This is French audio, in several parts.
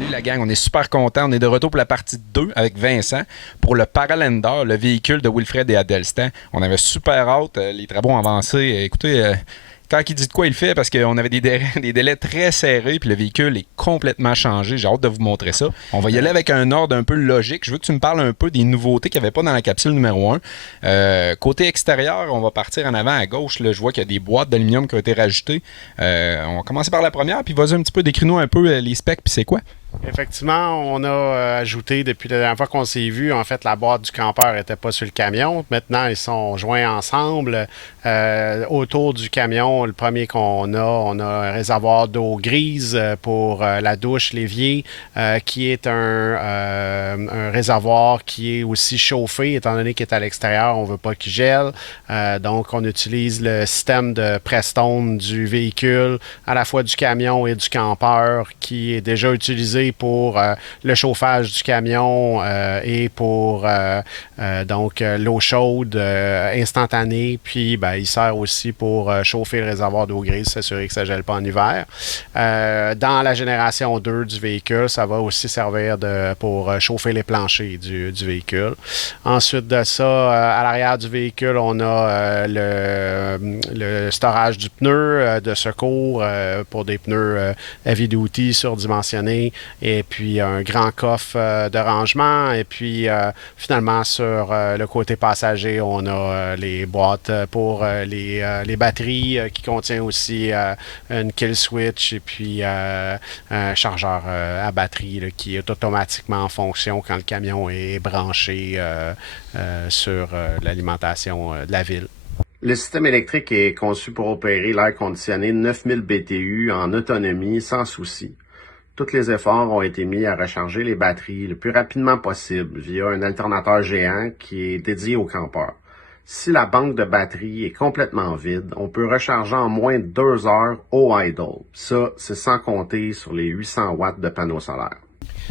Salut la gang, on est super contents. On est de retour pour la partie 2 avec Vincent pour le Paralander, le véhicule de Wilfred et Adelstan. On avait super hâte, les travaux ont avancé. Écoutez, quand il dit de quoi il fait, parce qu'on avait des délais très serrés, puis le véhicule est complètement changé. J'ai hâte de vous montrer ça. On va y aller avec un ordre un peu logique. Je veux que tu me parles un peu des nouveautés qu'il n'y avait pas dans la capsule numéro 1. Côté extérieur, on va partir en avant à gauche. Là, je vois qu'il y a des boîtes d'aluminium qui ont été rajoutées. On va commencer par la première, puis vas-y un petit peu, décris-nous un peu les specs, puis c'est quoi? Effectivement, on a ajouté depuis la dernière fois qu'on s'est vu, en fait, la boîte du campeur n'était pas sur le camion. Maintenant, ils sont joints ensemble. Autour du camion, le premier on a un réservoir d'eau grise pour la douche, l'évier, qui est un réservoir qui est aussi chauffé, étant donné qu'il est à l'extérieur, on ne veut pas qu'il gèle. Donc, on utilise le système de Prestone du véhicule, à la fois du camion et du campeur, qui est déjà utilisé pour le chauffage du camion et pour l'eau chaude instantanée. Puis il sert aussi pour chauffer le réservoir d'eau grise, s'assurer que ça ne gèle pas en hiver. Dans la génération 2 du véhicule, ça va aussi servir pour chauffer les planchers du véhicule. Ensuite de ça, à l'arrière du véhicule, on a le storage du pneu de secours pour des pneus heavy duty surdimensionnés, et puis un grand coffre de rangement. Et puis finalement, sur le côté passager, on a les boîtes pour les batteries qui contient aussi une kill switch et puis un chargeur à batterie là, qui est automatiquement en fonction quand le camion est branché sur l'alimentation de la ville. Le système électrique est conçu pour opérer l'air conditionné 9000 BTU en autonomie sans souci. Tous les efforts ont été mis à recharger les batteries le plus rapidement possible via un alternateur géant qui est dédié aux campeurs. Si la banque de batterie est complètement vide, on peut recharger en moins de 2 heures au idle. Ça, c'est sans compter sur les 800 watts de panneaux solaires.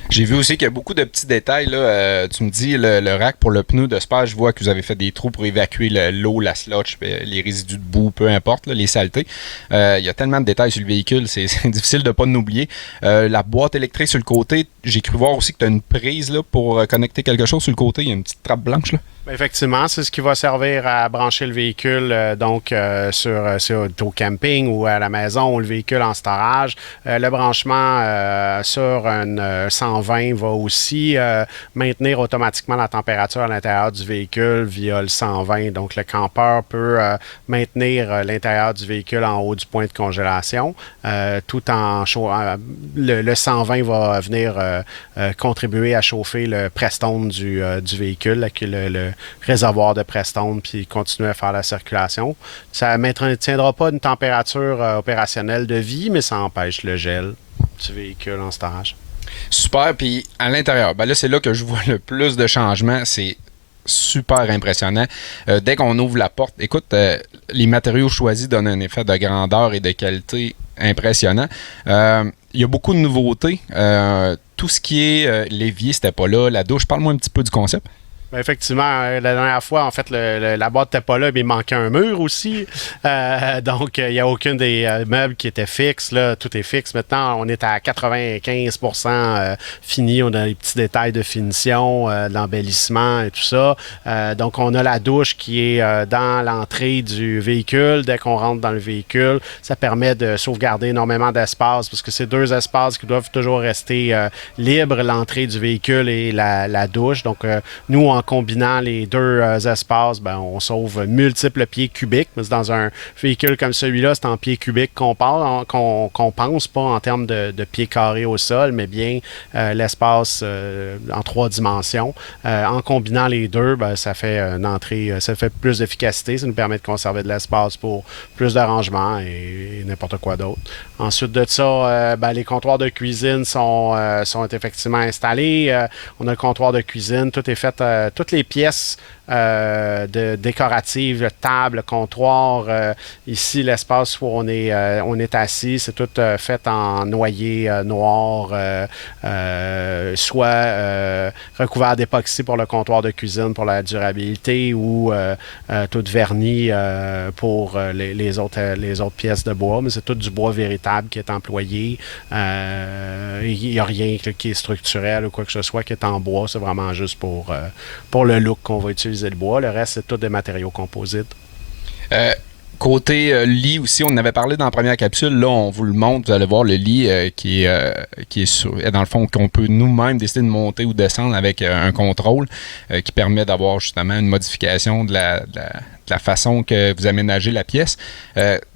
J'ai vu aussi qu'il y a beaucoup de petits détails. Là. Tu me dis, le rack pour le pneu de spa, je vois que vous avez fait des trous pour évacuer l'eau, la slotch, les résidus de boue, peu importe, là, les saletés. Il y a tellement de détails sur le véhicule, c'est difficile de ne pas l'oublier. La boîte électrique sur le côté, j'ai cru voir aussi que tu as une prise là, pour connecter quelque chose sur le côté. Il y a une petite trappe blanche. Là. Effectivement, c'est ce qui va servir à brancher le véhicule au camping ou à la maison ou le véhicule en storage. Le branchement sur un 120 va aussi maintenir automatiquement la température à l'intérieur du véhicule via le 120. Donc, le campeur peut maintenir l'intérieur du véhicule en haut du point de congélation tout en le 120 va venir contribuer à chauffer le Prestone du véhicule, le réservoir de Prestone, puis continuer à faire la circulation. Ça ne maintiendra pas une température opérationnelle de vie, mais ça empêche le gel du véhicule en storage. Super, puis à l'intérieur, là c'est là que je vois le plus de changements, c'est super impressionnant. Dès qu'on ouvre la porte, écoute, les matériaux choisis donnent un effet de grandeur et de qualité impressionnant. Il y a beaucoup de nouveautés. Tout ce qui est l'évier, c'était pas là. La douche, parle-moi un petit peu du concept. Effectivement, la dernière fois, en fait, la boîte n'était pas là, mais il manquait un mur aussi. Donc, il n'y a aucun des meubles qui était fixe. Là. Tout est fixe. Maintenant, on est à 95% fini. On a les petits détails de finition, d'embellissement et tout ça. Donc, on a la douche qui est dans l'entrée du véhicule. Dès qu'on rentre dans le véhicule, ça permet de sauvegarder énormément d'espace parce que c'est 2 espaces qui doivent toujours rester libres, l'entrée du véhicule et la douche. Donc, nous, en combinant les 2 espaces, on sauve multiples pieds cubiques. Mais dans un véhicule comme celui-là, c'est en pieds cubiques qu'on parle, qu'on pense, pas en termes de pieds carrés au sol, mais bien l'espace en 3 dimensions. En combinant les deux, ça fait une entrée, ça fait plus d'efficacité, ça nous permet de conserver de l'espace pour plus de rangement et n'importe quoi d'autre. Ensuite de ça, les comptoirs de cuisine sont effectivement installés. On a le comptoir de cuisine, tout est fait toutes les pièces décoratives, table, comptoir. Ici, l'espace où on est assis, c'est tout fait en noyer noir, soit recouvert d'époxy pour le comptoir de cuisine pour la durabilité ou tout verni pour les autres pièces de bois. Mais c'est tout du bois véritable qui est employé. Il n'y a rien qui est structurel ou quoi que ce soit qui est en bois. C'est vraiment juste pour le look qu'on va utiliser le bois. Le reste, c'est tout des matériaux composites. Côté lit aussi, on en avait parlé dans la première capsule. Là, on vous le montre. Vous allez voir le lit qui est dans le fond, qu'on peut nous-mêmes décider de monter ou descendre avec un contrôle qui permet d'avoir justement une modification de la façon que vous aménagez la pièce.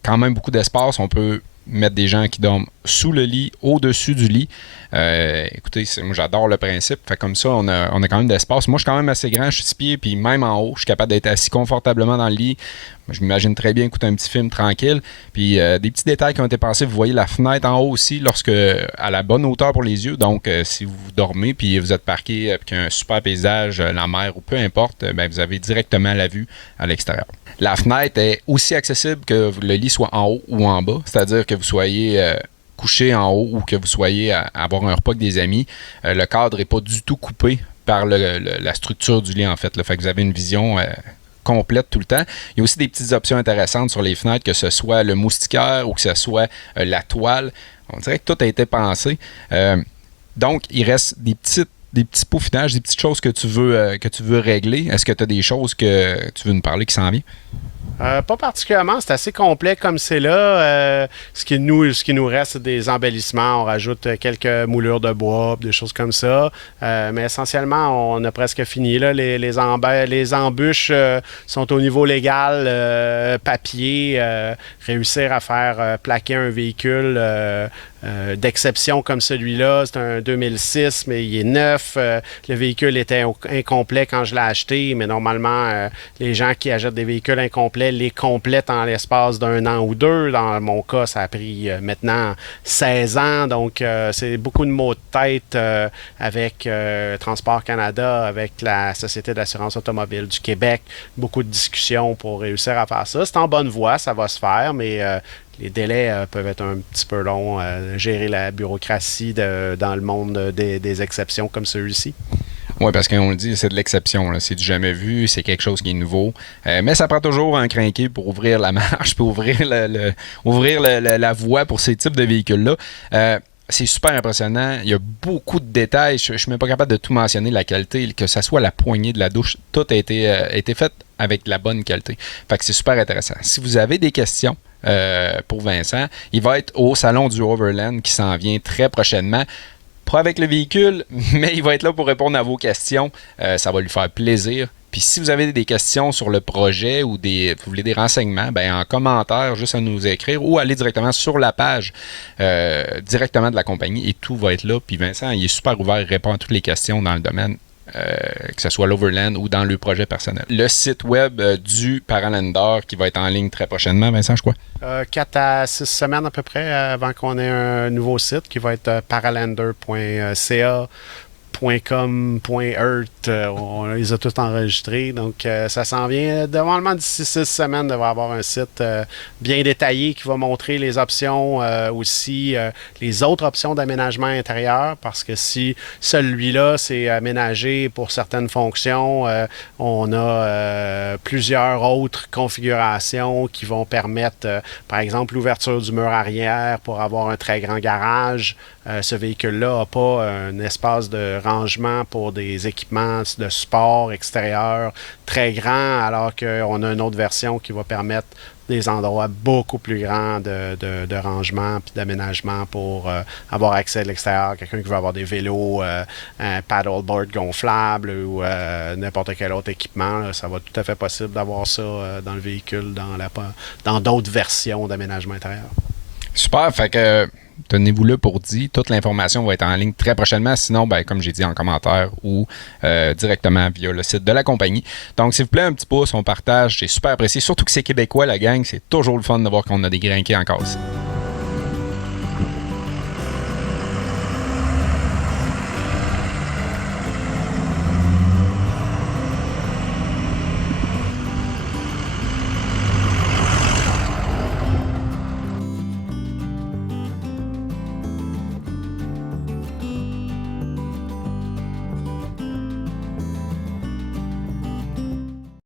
Quand même beaucoup d'espace. On peut mettre des gens qui dorment sous le lit, au-dessus du lit. Écoutez, moi j'adore le principe. Fait comme ça, on a quand même d'espace. Moi, je suis quand même assez grand, je suis 6 pieds, puis même en haut, je suis capable d'être assis confortablement dans le lit. Je m'imagine très bien écouter un petit film tranquille. Puis des petits détails qui ont été pensés, vous voyez la fenêtre en haut aussi, à la bonne hauteur pour les yeux. Donc, si vous dormez, puis vous êtes parqué avec un super paysage, la mer ou peu importe, vous avez directement la vue à l'extérieur. La fenêtre est aussi accessible que le lit soit en haut ou en bas. C'est-à-dire que vous soyez couché en haut ou que vous soyez à avoir un repas avec des amis. Le cadre n'est pas du tout coupé par la structure du lit, en fait. Fait que vous avez une vision complète tout le temps. Il y a aussi des petites options intéressantes sur les fenêtres, que ce soit le moustiquaire ou que ce soit la toile. On dirait que tout a été pensé. Donc, il reste des petits peaufinages, des petites choses que tu veux régler. Est-ce que tu as des choses que tu veux nous parler qui s'en viennent? Pas particulièrement, c'est assez complet comme c'est là. Ce qui nous reste, c'est des embellissements. On rajoute quelques moulures de bois, des choses comme ça. Mais essentiellement, on a presque fini. Là. Les embûches sont au niveau légal, papier, réussir à faire plaquer un véhicule d'exception comme celui-là. C'est un 2006, mais il est neuf. Le véhicule était incomplet quand je l'ai acheté, mais normalement, les gens qui achètent des véhicules incomplets les complètent en l'espace d'un an ou deux. Dans mon cas, ça a pris maintenant 16 ans. Donc, c'est beaucoup de maux de tête avec Transport Canada, avec la Société d'assurance automobile du Québec. Beaucoup de discussions pour réussir à faire ça. C'est en bonne voie, ça va se faire, mais les délais peuvent être un petit peu longs. Gérer la bureaucratie dans le monde des exceptions comme celui-ci. Oui, parce qu'on le dit, c'est de l'exception. Là. C'est du jamais vu, c'est quelque chose qui est nouveau. Mais ça prend toujours un crinqué pour ouvrir la marche, pour ouvrir la voie pour ces types de véhicules-là. C'est super impressionnant. Il y a beaucoup de détails. Je ne suis même pas capable de tout mentionner, la qualité, que ce soit la poignée de la douche. Tout a été fait avec la bonne qualité. Fait que c'est super intéressant. Si vous avez des questions pour Vincent, il va être au Salon du Overland qui s'en vient très prochainement. Pas avec le véhicule, mais il va être là pour répondre à vos questions. Ça va lui faire plaisir. Puis si vous avez des questions sur le projet ou vous voulez des renseignements, en commentaire, juste à nous écrire ou aller directement sur la page directement de la compagnie et tout va être là. Puis Vincent, il est super ouvert, il répond à toutes les questions dans le domaine, que ce soit l'Overland ou dans le projet personnel. Le site web du Paralander qui va être en ligne très prochainement, Vincent, je crois. 4 à 6 semaines à peu près avant qu'on ait un nouveau site qui va être paralander.ca. .com, .earth, on les a tous enregistrés, donc ça s'en vient. Normalement, d'ici 6 semaines, devrait avoir un site bien détaillé qui va montrer les options, aussi les autres options d'aménagement intérieur, parce que si celui-là c'est aménagé pour certaines fonctions, on a plusieurs autres configurations qui vont permettre, par exemple, l'ouverture du mur arrière pour avoir un très grand garage. Ce véhicule-là n'a pas un espace de rangement pour des équipements de sport extérieur très grands, alors qu'on a une autre version qui va permettre des endroits beaucoup plus grands de rangement puis d'aménagement pour avoir accès à l'extérieur. Quelqu'un qui veut avoir des vélos, un paddleboard gonflable ou n'importe quel autre équipement, là, ça va tout à fait possible d'avoir ça dans le véhicule, dans d'autres versions d'aménagement intérieur. Super, fait que tenez-vous là pour dire. Toute l'information va être en ligne très prochainement. Sinon, comme j'ai dit en commentaire ou directement via le site de la compagnie. Donc, s'il vous plaît, un petit pouce, on partage. C'est super apprécié. Surtout que c'est québécois, la gang. C'est toujours le fun de voir qu'on a des grinqués encore ici.